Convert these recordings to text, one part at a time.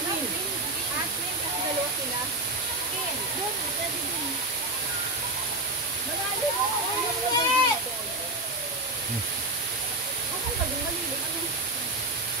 Asmin. Asmin, kasi dalawa sila. Ken, doon, pwede din. Malali mo. Asan ka doon? Malili.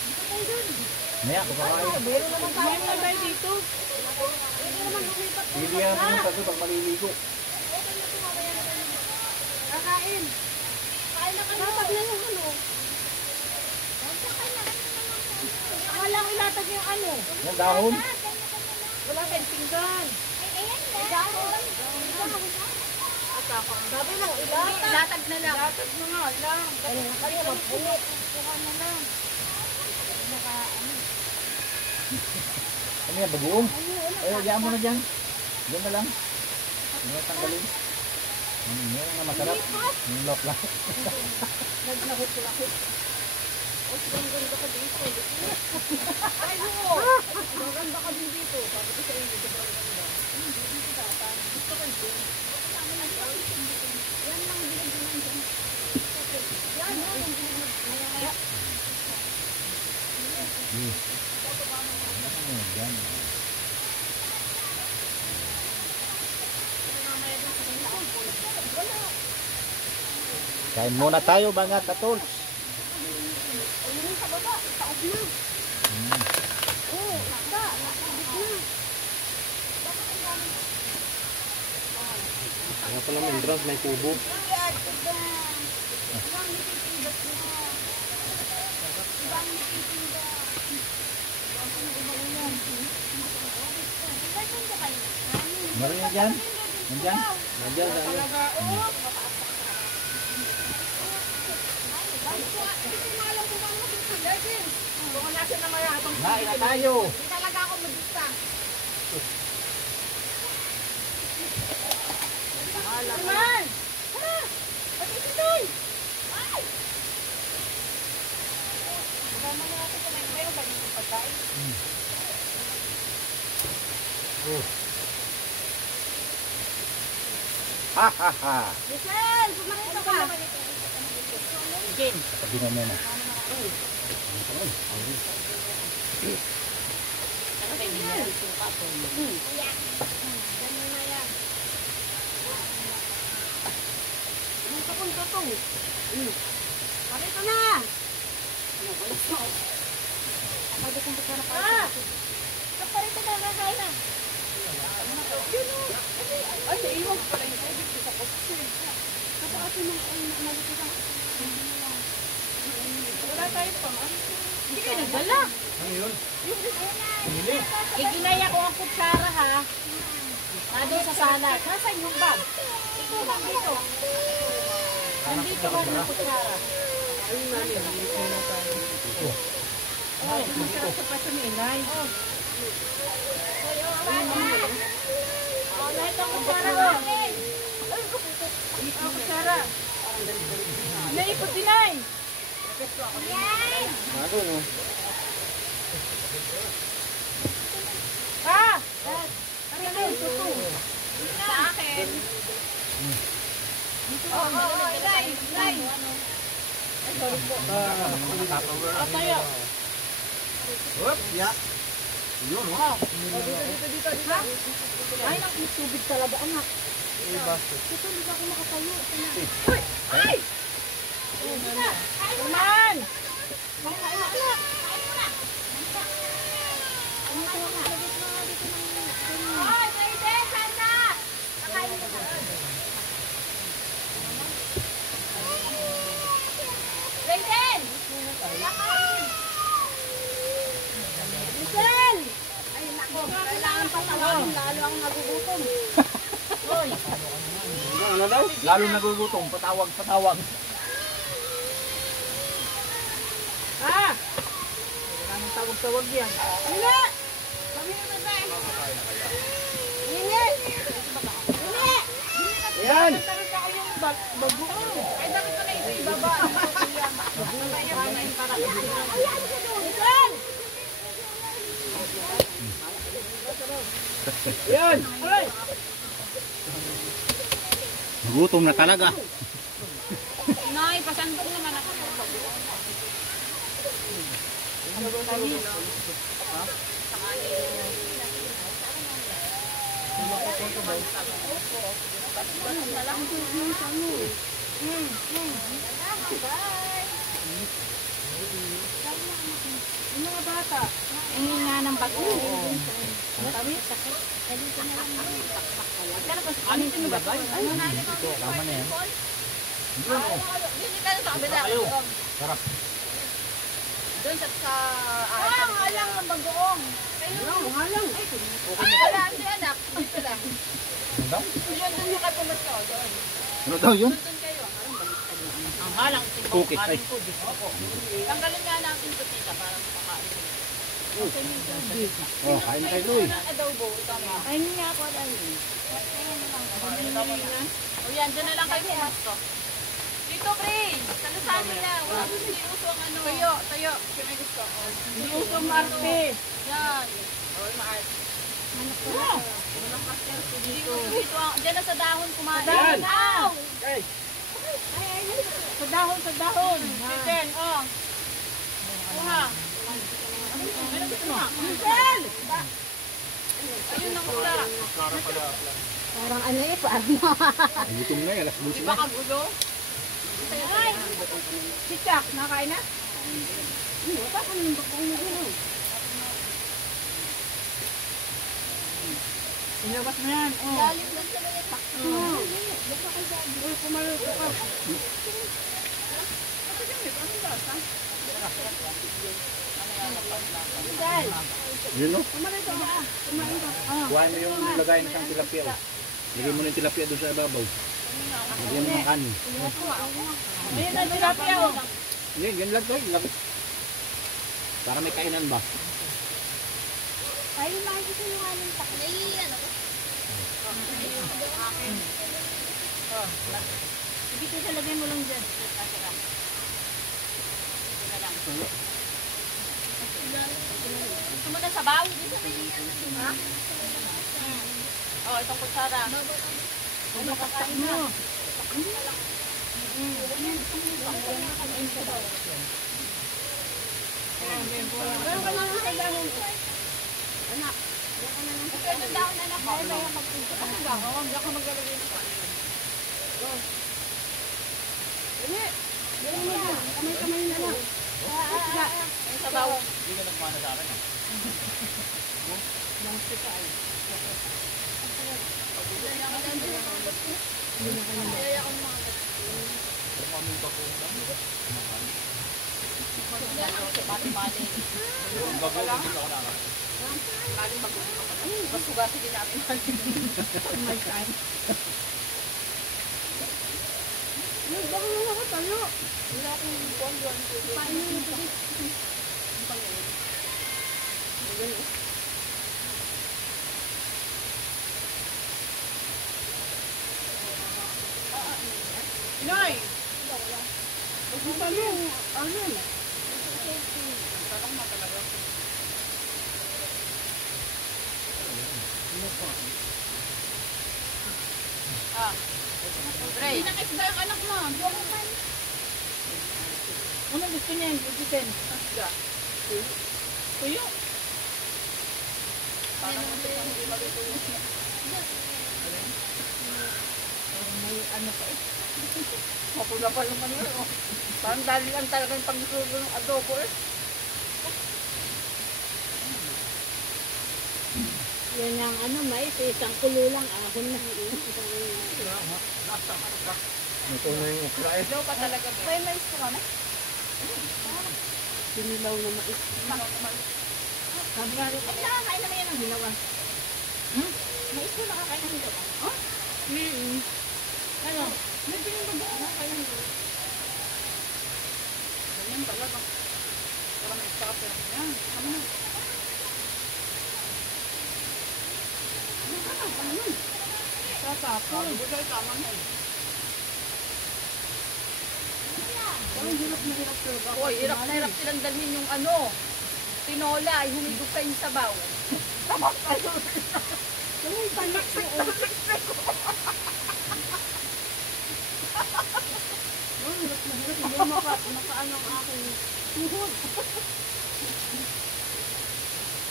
Dito tayo doon. Maya, kapakain. Meron naman tayo dito. Pwede naman lumipat ko. Hindi yan naman kasi pag maliligo. Kakain. Kain na kayo. Latag na yung ano. Akala ko ilatag yung ano. Yung dahon. Wala tayong pinggan. Dahon. Sabi lang, ilatag na lang. Ilatag na nga lang. Kayo magpulit. Kuha na lang. Ano yan, bagoong? Ay, diyan mo na dyan. Diyan na lang. Ano na tanggalin? Yan na masarap. Yung lop lang. Naglakot-lakot. O, ganda ka dito. Ay, oo. Maganda ka din dito. Sabi ko sa inyo, diba ang ganda? Hindi, dito dapat. Gusto ko ito. Yan lang binagbinan dyan. Yan, yung binagbinan. Yan. Kain muna tayo mga katols. Ayun sa baba, taas na. Oo, nakda, nakabit na. Ano pala may entrance, may kubo. Meron yan dyan? Nandyan? Nandyan sa ano? Nain na tayo! Hindi talaga ako mag-gusta. Naman! Tara! Pati si Toy! Ay! Magama na natin sa mayroon ba yung pagkain? Ha ha ha! Michelle! Pumakita ka! Again! Sabi na muna. Anong kapunta to? Parito na! Pwede kong pagkara pa. Parito na, kakain na. Ay, sa iwan ko pala yung tubig sa kotse. Kapag ito nang malito lang. Wala tayo pa, ma. Hindi kayo nagdala. Ano yun? Iginaya ko ang kutsara, ha? Doon sa salad. Nasaan yung bag? Ito lang dito. Nandito ba ng kutsara? Ayun na rin. Ay, masarap sa paso ni Inay. Lahat ang kutsara, ha? Ang kutsara. Naipot din, Inay. Ano no? Ah! Ano na yung tuto? Sa akin. Oo, Inay. Inay. Ay, sorry po. Tayo. Whoop! Yeah! Yun, Oh, dito. Ay, nakitubig talaga, anak. Dito, hindi ako makatayo. Uy! Ay! Naman! Kain mo, anak. Ay, pwede, Santa! Kakain mo na. Raiden! Kakain! Michelle! Ay, nako. Kailangan patawagin. Lalo ang nagugutom. Hoy! ano daw? Lalo nagugutom, patawag. Ah! Kailangan tawag-tawag yan. Hindi! Kami na tayo. Hindi! Hindi! Ayan! Talaga ko yung bago. Ay, dapat ko na ito ibaba. Ayan! Ay! Gutom na talaga. Nay, pasandok naman ako. Tamis. Yung mga bata. Ang nga ng bago. Tawid. Ano ito na ba? Tama na yan. Hindi ka na sa kabila. Sarap. Doon sa Halang ang bagoong. Halang. wala, hindi anak. Dito lang. Ano daw? Yun, doon yung kayo pumasto. Doon. Ano daw yun? Doon kayo. Ang halang. Cookies. Ay. Tanggalin nga natin ito, tita, para makakain. Oh, kain tayo doon. Ang adobo, tama. Ay, nga ako dahil. O yan, dyan na lang kayo pumasto. Dito, Bray! Salusanin niya. Wala ko hindi uso ang ano. Tayo, tayo. Kaya may gusto. Hindi uso Marte. Yan. Oy, maart. Hindi uso dito. Dyan na sa dahon kumain. Sa dahon. Ow! Sa dahon, sa dahon. Chicken, oh. Kuha. Michelle! Ayun ang kula. Parang ano eh, parang Gutom na eh. Alas 12 Di na. ba kagulo? Ay! Si Chuck, nakain na? Wala ka nang bagoong na gano'n. Ilabas mo yan, oh. Galing lang sa mga Uy, pumaluto ka. Yun no? Pumaluto ka. Kumain ka. Ah. Kuhain mo yung lagay na siyang tilapia. Oh. Lagay mo na yung tilapia doon sa ibabaw. Lagyan mo ng kanin. Ayun na tilapia, oh. Yan, yan lang to. Para may kainan ba? Ay, makikita yung anong takot. Dito sa lagay mo lang dyan. Gusto mo na sabaw? Ha? Oh, itong kutsara. Ano kakain mo? Meron ka naman kailangan. Anak. Ito yung dahon na nako. Ano ba? Hindi ako maglalagay ng kanin. Dali. Dali mo na. Kamay-kamay na lang. Yung sabaw. Hindi ka nagmana sa akin. Masugasi din namin. My time. Baka na ako tayo. Wala akong buwan doon. Paano na ito? Inay! Ano? Ano? Talong na talaga. Ah. Dre. Hindi na kasi yung anak mo. Ano gusto niya yung gugutin? Tuyo. May ano pa eh. Mapula pa naman yun. Oh. Parang dali lang talaga yung pagsusulo ng adobo eh. Yan ang ano, mais. Isang kulo lang. Ahon na. Ito na yung okra eh. Ikaw pa talaga. May mais ka na? Sinilaw na mais. Sabi nga rin, ay nakakain naman yan ng hilaw ah. Mais ko nakakain ng hilaw ah. Huh? Ano? May pinagbago nakakain ng hilaw. Ganyan talaga. Parang may stopper. Yan. Ano na? Tatapon. Bigay tama na eh. Ang hirap na hirap talaga. Uy, hirap na hirap silang dalhin yung ano. Tinola ay humigop sa yung sabaw. Ay, panik ko. Ang hirap na hirap. Hindi makaano ang aking tuhod.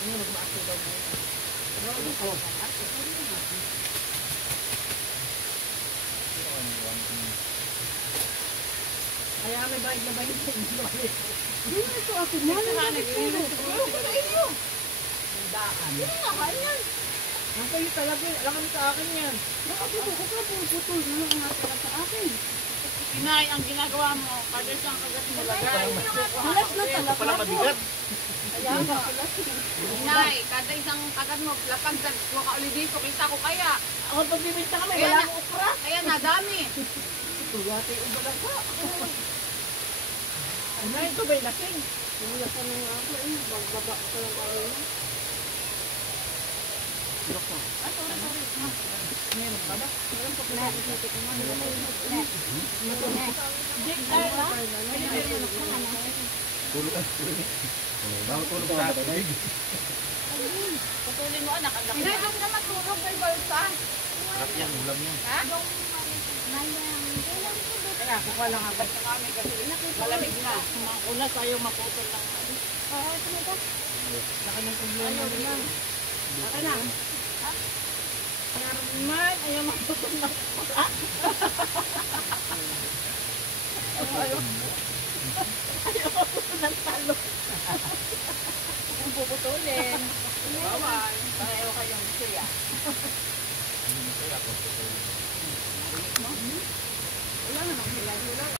Ano, nagmaakto daw mo? Kaya may bayad na bayad sa inyo. Ito ako na. Nag-iinom siguro. Daan. Yan. Ang kayo talaga, alam kami sa akin yan. Inay, ang ginagawa mo, kada siyang kagat mo lagay. Halas na talaga. Pala mabigat. Kaya ba? Inay, kada isang kagat mo, lapag sa tuwa ka ulit dito, kita ko kaya. Ako pagbibinta kami, Kaya wala na- akong okra. Kaya nadami. Tuwate yung balaga. Ano ito ba'y lasing? Yung lasing ng ako eh. Magbaba ko lang ako yun. Meron ba ba? Meron pa pala. Jake, ay ba? Tulog ka. Bago tulog sa atin. Putulin mo anak, ang laki. Inay, huwag na matulog kay Balsa. Sarap yan, ulam yan. Ha? Kaya kukuha lang agad sa kami kasi malamig na. Mga ulas ayaw maputol ng ano. Laki ng problema nila. Laki na. Kaya naman, ayaw maputol ng pula. Ayaw maputol ng talo. Kung puputulin. Bawal. Pareho kayong siya. Wala naman sila.